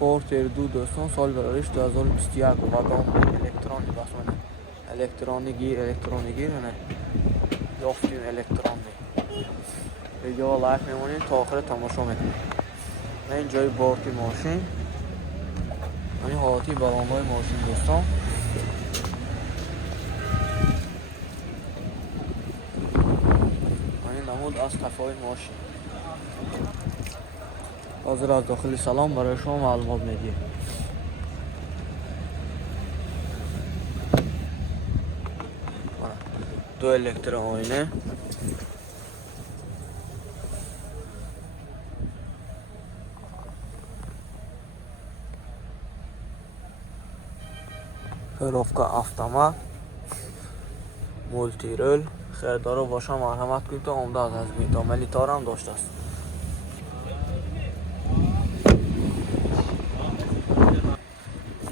پورتر دو دوستان سال برایش 2021 واگن الکترونی بسونه الکترونیگی نه یافتیم الکترونی ویدیو لایک میمونین تا آخر تماشا میکنین. من اینجای بارتی ماشین این حالتی بالانهای ماشین دوستان این نمود از قفای ماشین. حاضر از داخل سلام برای شما معلومات میدیم. دو الکتر آینه هروفکا автомат مولتی رول. خیردارو باشم مرحمت کنید تا عمده از بین تا ملیتار هم داشته است.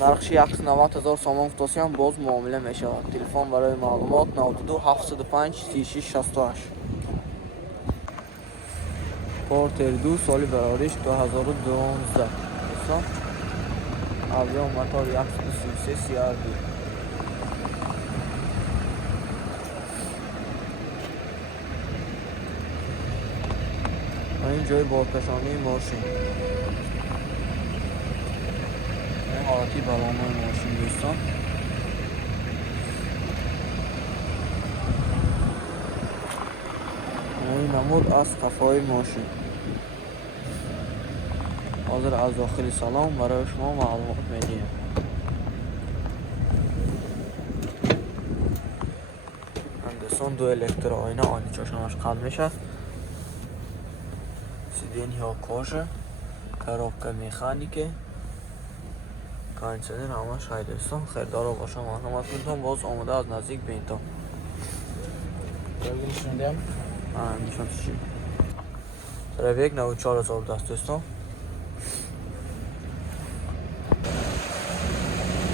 نرخش 190,000 سامان فتاسی هم باز معامله می شود. تلفن برای معلومات 92 705 36 68. پورتر دو سالی برایش 2012 دوستان اویون موتور 133 CR2. این جای بادکشانی ماشین این حالتی بالانهای ماشین دوستان این نمود از قفای ماشین. حاضر از داخل سلام برای شما معلومات میدیم. هندسان دو الکتر آینه چاشمش قلب میشه. سیدین یا کاشه کارابکا میخانیکه کانسنر همش هایدستان. خیردارو باشم مرحمت کنید باز آمده از نزدیک بینتان میشون چی ترابیک 94,000 دست دوستان.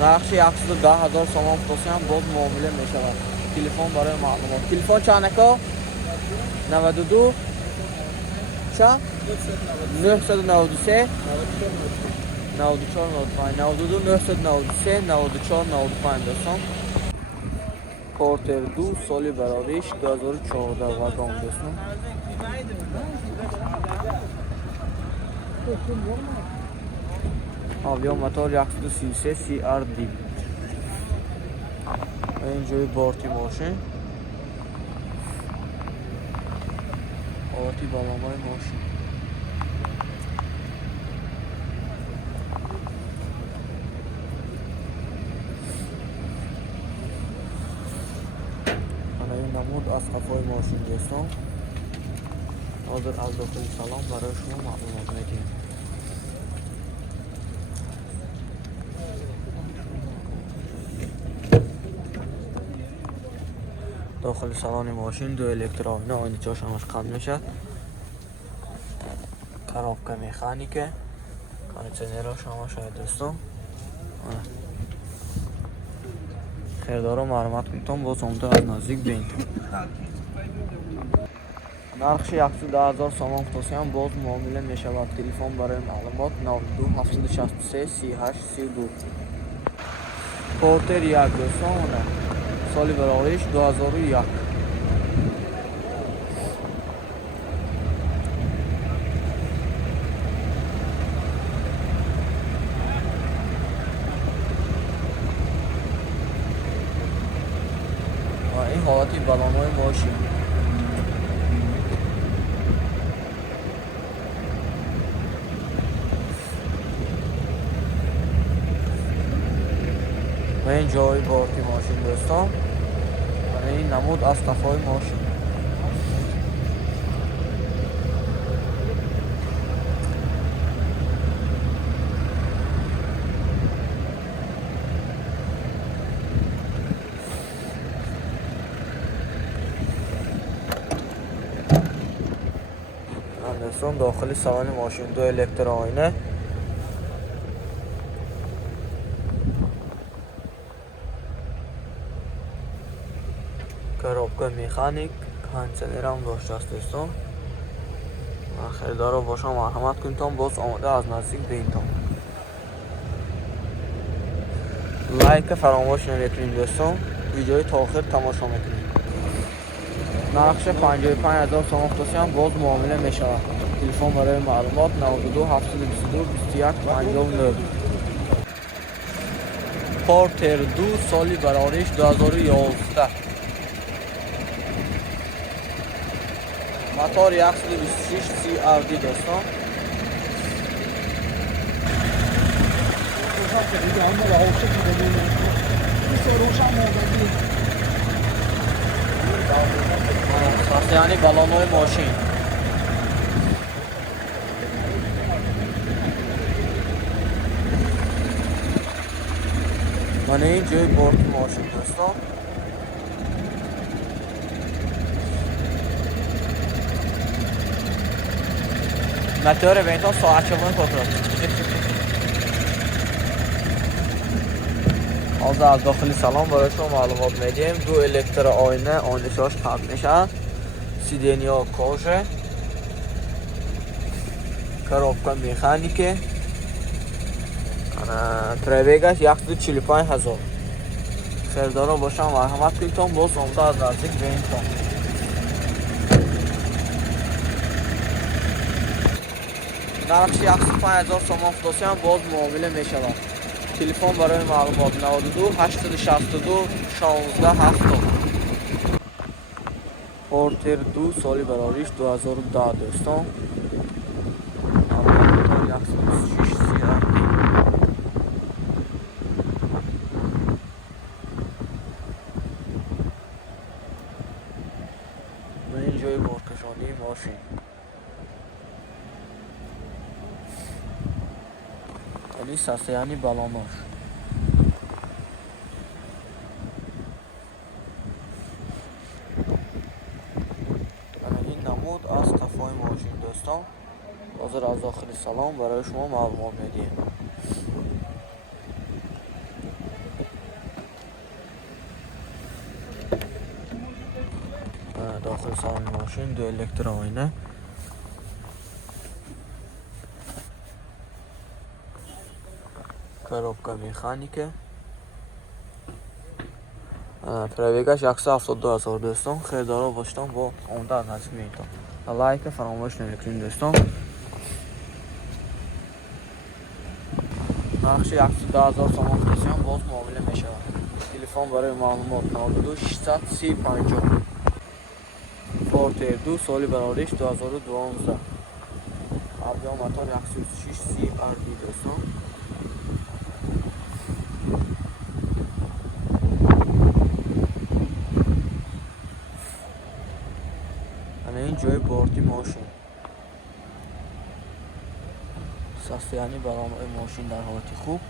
نقش 110,000 سامان فتاسی هم باز معامله می شود. تلفن برای معلومات تلفن چندکا 92 چند 993 94 95 92 993 94 95 دوستان. پورتر دو سالی برایش 2014 واگن دوستان آویون موتور 133 CR2. اینجای بارتی ماشین آتی بالامای ماشین این نمود از قفای ماشین دوستان. حاضر از داخل سلام برای شما معلومات میدیم. داخل سالن ماشین دو الکتر آینه چاشمش قلب میشه. کارابکا میخانیکه کانسنر شما شاید دوستان خیردارو مرحمت کنید باز آمده از نزدیک بین. نرخش 110,000 سامان فتاسی هم باز معامله می شود. تلفن برای معلومات 92 763 38 32. پورتر یک دوستان سالی برایش 2001. این حالتی بالانهای ماشین و این جای بارتی ماشین دوستان و این نمود از قفای ماشین. دوستان داخل سالن ماشین دو الکتر آینه کارابکا میخانیک کانسلر هم داشته است دوستان. خیردارو باشم مرحمت کنید باز آمده از نزدیک به این لایک فراموش نمیکنید دوستان. ویدیوی تا آخر تماشا میکنید. نرخش 55,000 تومان هم باز معامله میشود. تلفن برای معلومات 92 722 21 59. پورتر 2 سالی براریش 2011. موتور 126 CRD دوستان. یعنی بالانوی ماشین. من این جای بورت ماشین دوستان. موتور وینتا ساعت چون کنترل. حاضر از داخلی سلام برای شما معلومات میدیم. دو الکتر آینه شاش پاک میشه. سیدنیا کوشه. коробка механики. پرویگش 145,000. خیردارا باشم مرحمت کنید. باز آمده از نزدیک بینتون. نرخش 105,000 تومان هم باز معامله می شود. تلفن برای معلومات 92 862 16 70. پورتر 2 سالی براریش 2010 دوستان. موتور 126 CRD. و این جای بارکشانی ماشین. یعنی ساسه یعنی بالاناش. این نمود از کفای ماشین دوستان. حاضر از داخلی سلام برای شما معلومات میدیم. داخل سالن ماشین دو الکتر آینه. коробка механики. پرویگش 172,000 دوستان. خیردارا باشتن با آمده از نزدیک میتون. لایک فراموش نمیکنید دوستان. نرخش 110,000 تومان هم باز معامله میشه. تلفن برای معلومات 92 630 50. پورتر 2 سالی براریش 2012. ابزار موتور 126 CRD دوستان. این جای بورتی ماشین. ساسته یعنی برنامه ماشین در حالت خوب.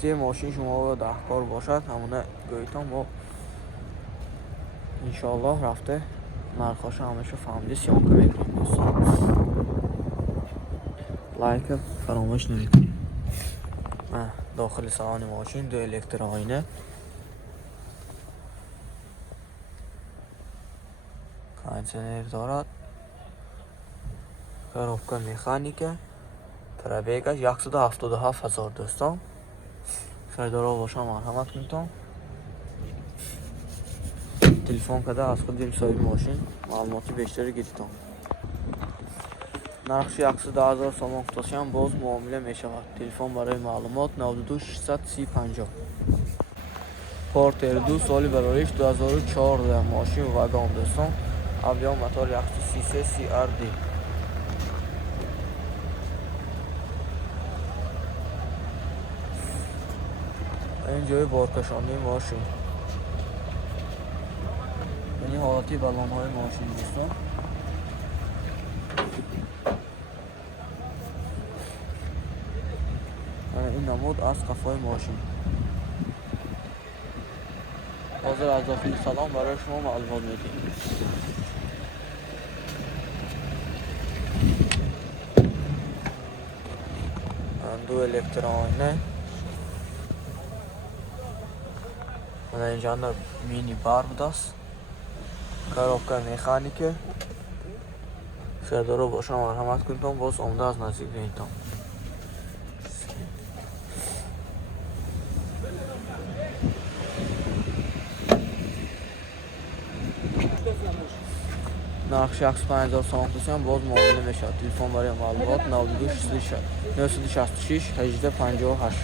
سی ماشین شما دهکار باشد همونه گویتان با انشاءالله رفته نرخاش همیشه فهمیده سیان که میکنیم دوستان. لایک فراموش نمیکنیم. داخل سالن ماشین دو الکتر آینه. کانسنر دارد. коробка механики. پرویگش 177,000 دوستان. خیردارا باشم مرحمت کنید. تلفن کده از خود دیم صاحب ماشین معلوماتی بیشتری گیرید. نرخش 110,000 تومان هم باز معامله می شود. تلفن برای معلومات 92 630 50. پورتر 2 سالی براریش 2014 ماشین واگن دوستان. ابزار موتور 133 CRD. این جای بارکشانی ماشین. یعنی حالتی بالان های ماشین دوستان. این نمود از کفای ماشین. حاضر از داخل سلام برای شما معلومات میدیم. دو الکتر آینه. اینجا مینی بار بود است. коробка механики. خیرده رو باشم مرحمت کنید تا باز آمده از نزدیک ببینید تا نقش شخص 5000 سانتوسی هم باز معامله میشد. تلفن برای معلومات 92 66 18 58